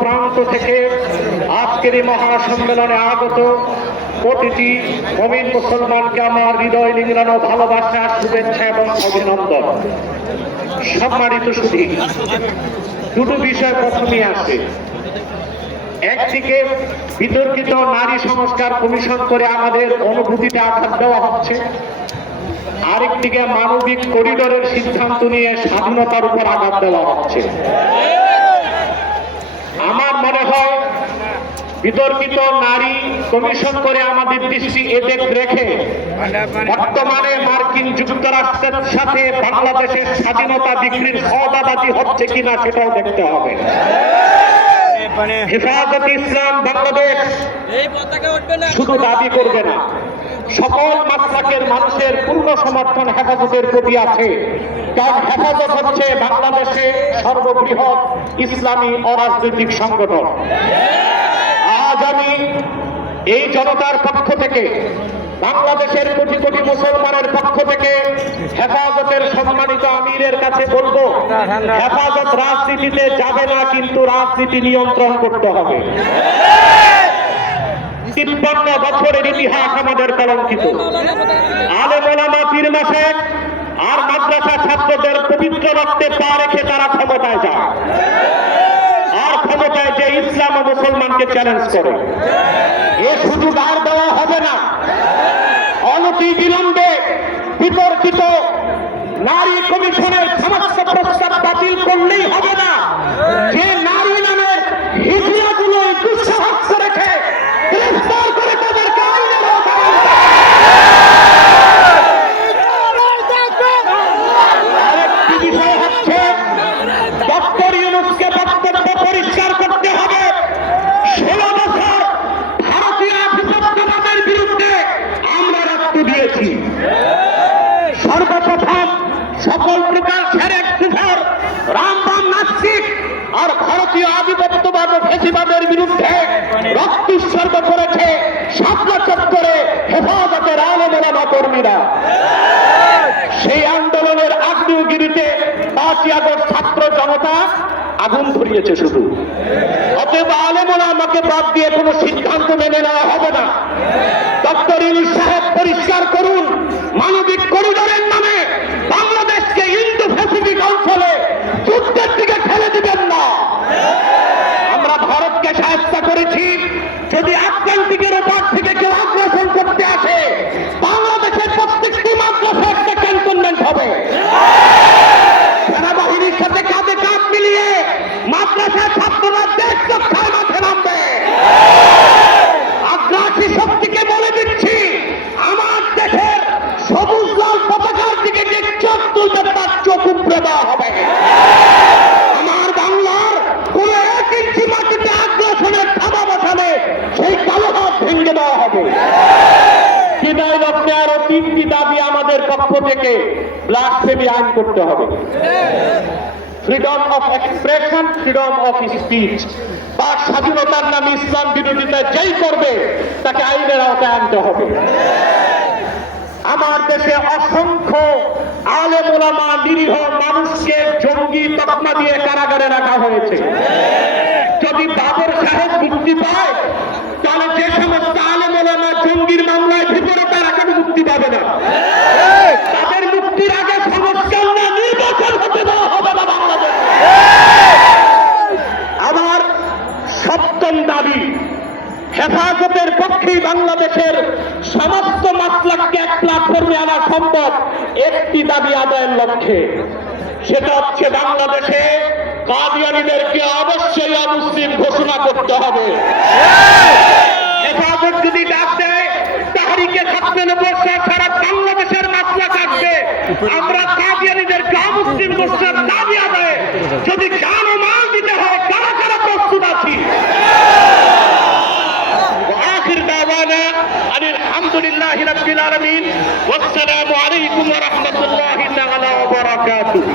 প্রান্ত থেকে আজকের এই মহাসম্মেলনে আগত প্রতিটি মুমিন মুসলমানকে আমার হৃদয় নিংড়ানো ভালোবাসা, শুভেচ্ছা এবং অভিনন্দন। সম্মানিত সুধী, দুটো বিষয় প্রথমে আসে। একদিকে বিতর্কিত নারী সংস্কার কমিশন করে আমাদের অনুভূতিতে আঘাত দেওয়া হচ্ছে, আরেকদিকে মানবিক করিডোরের সিদ্ধান্ত নিয়ে স্বাধীনতার উপর আঘাত দেওয়া হচ্ছে। আমার মনে হয় বিতর্কিত নারী কমিশন করে আমাদের দৃষ্টি এদিক রেখে বর্তমানে মার্কিন যুক্তরাষ্ট্রের সাথে বাংলাদেশের স্বাধীনতা বিক্রির সওদাবাজি হচ্ছে কিনা সেটাও দেখতে হবে। হেফাজত ইসলাম বাংলাদেশ শুধু দাবি করবে না, সকল মাসলাকের মানুষের পূর্ণ সমর্থন হেফাজতের প্রতি আছে। কারণ হেফাজত হচ্ছে বাংলাদেশে সর্ববৃহৎ ইসলামী অরাজনৈতিক সংগঠন। আজ আমি এই জনতার পক্ষ থেকে, বাংলাদেশের কোটি কোটি মুসলমানের পক্ষ থেকে হেফাজতের সম্মানিত আমিরের কাছে বলবো, হেফাজত রাজনীতিতে যাবে না, কিন্তু রাজনীতি নিয়ন্ত্রণ করতে হবে। 53 বছরের ইতিহাস আমাদের কলঙ্কিত। আলেম ওলামা, পীর মাশায়েখ আর মাদ্রাসা ছাত্রদের পবিত্র রক্তে পা রেখে তারা ক্ষমতায় যায়, আর ক্ষমতায় যে ইসলাম ও মুসলমানকে চ্যালেঞ্জ করে। এ সুযোগ আর দেওয়া হবে না। অনতি বিলম্বে বিতর্কিত নারী কমিশনের সমস্ত প্রস্তাব বাতিল করলেই হবে না। যে নারী নামের হিজড়াগুলো দুঃসাহস রেখে গ্রেফতার করে তাদেরকে আইনের আওতায় আরেকটি বিষয় হচ্ছে, ডক্টর ইউনূসকে বক্তব্য পরিষ্কার করতে হবে। 16 বছর ভারতীয় আধিপত্যবাদের বিরুদ্ধে আমরা রক্ত দিয়েছি। সর্বপ্রথম সকল প্রকার সেরেক কুফর, রামবাম, নাস্তিক আর ভারতীয় আধিপত্যবাদ ও ফ্যাসিবাদের বিরুদ্ধে রক্ত উৎসর্গ করেছে শাপলা চত্বরে হেফাজতের আলেম ওলামা কর্মীরা। সেই আন্দোলনের আগ্নেয়গিরিতে 5ই আগস্ট ছাত্র জনতা আগুন ধরিয়েছে শুধু। অতএব আলেম ওলামাকে বাদ দিয়ে কোনো সিদ্ধান্ত মেনে নেওয়া হবে না। ডক্টর ইউনূস সাহেব পরিষ্কার করুন, মানবিক করিডোরের নামে বাংলাদেশকে ইন্দো প্যাসিফিক অঞ্চলে যুদ্ধের দিকে ঠেলে দিবেন না। আমরা ভারতকে সাহায্য করেছি, যদি আটলান্টিকের ওপার থেকে কেউ আগ্রাসন করতে আসে, বাংলাদেশের প্রত্যেকটি মাদ্রাসা একটা ক্যান্টনমেন্ট হবে। সেনাবাহিনীর সাথে কাঁধে কাঁধ মিলিয়ে মাদ্রাসার ছাত্ররা দেশ রক্ষায় মাঠে নামবে। আগ্রাসী শক্তিকে বলে দিচ্ছি, আমার দেশের সবুজ লাল পতাকার দিকে যে চোখ তুলবে তার চোখ উপড়ে দেওয়া হবে। আমার বাংলার কোন 1 ইঞ্চি মাটিতে আগ্রাসনের থাবা বসালে সেই কালো হাত ভেঙে দেওয়া হবে। বিদায় লগ্নে আরো 3টি দাবি আমাদের পক্ষ থেকে ব্লাসফেমি আইন করতে হবে। Freedom of expression, freedom of speech, বা স্বাধীনতার নামে ইসলাম বিরোধিতা যেই করবে তাকে আইনের আওতায় আনতে হবে। আমার দেশে অসংখ্য আলেম ওলামা, নিরীহ মানুষকে জঙ্গি তকমা দিয়ে কারাগারে রাখা হয়েছে। যদি বাবর সাহেব মুক্তি পায়, তাহলে যে সমস্ত আলেম ওলামা জঙ্গির মামলায় ভিতরে, তারা কেন মুক্তি পাবে না? তাদের মুক্তির আগে সংস্কার না, নির্বাচন হতে দেওয়া হবে না বাংলাদেশ। আমার 7ম দাবি, হেফাজতের পক্ষেই বাংলাদেশের সমস্ত মাসলাককে এক প্ল্যাটফর্মে আনা সম্ভব একটি দাবি আদায়ের লক্ষ্যে। সেটা হচ্ছে বাংলাদেশে কাদিয়ানীদেরকে অবশ্যই অমুসলিম ঘোষণা করতে হবে। হেফাজত যদি ডাক দেয়, তাহরিকে ছাত্র নববর্ষে সারা বাংলাদেশের মাসলাক আসবে। আমরা কাদিয়ানীদেরকে অমুসলিম ঘোষণার দাবি আদায়ে যদি জান ও মাল দিতে হয়, কারা কারা প্রস্তুত আছি। আলহামদুলিল্লাহি রাব্বিল আলামিন। ওয়াসসালামু আলাইকুম ওয়া রাহমাতুল্লাহি ওয়া বারাকাতুহু।